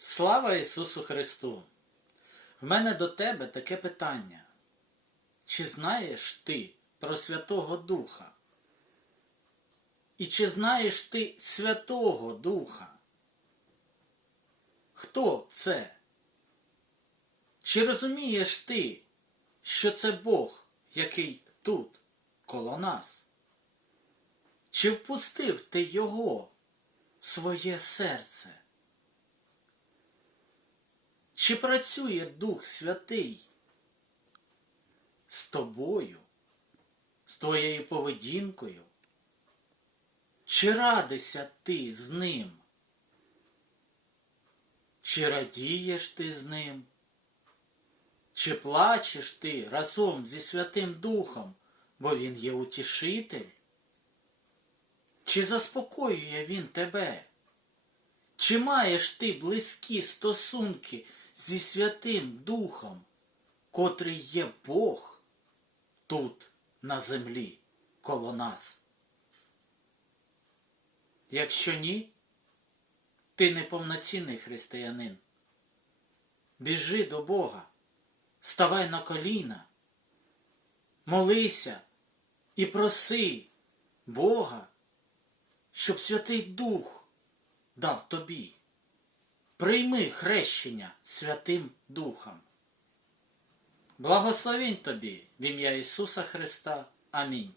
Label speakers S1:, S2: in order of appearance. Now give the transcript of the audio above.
S1: Слава Ісусу Христу! В мене до тебе таке питання. Чи знаєш ти про Святого Духа? І чи знаєш ти Святого Духа? Хто це? Чи розумієш ти, що це Бог, який тут, коло нас? Чи впустив ти Його в своє серце? Чи працює Дух Святий з тобою, з твоєю поведінкою? Чи радишся ти з ним? Чи радієш ти з ним? Чи плачеш ти разом зі Святим Духом, бо Він є утішитель? Чи заспокоює Він тебе? Чи маєш ти близькі стосунки зі Святим Духом, котрий є Бог тут, на землі, коло нас? Якщо ні, ти неповноцінний християнин. Біжи до Бога, ставай на коліна, молися і проси Бога, щоб Святий Дух дав тобі. Прийми хрещення Святим Духом. Благословінь тобі в ім'я Ісуса Христа. Амінь.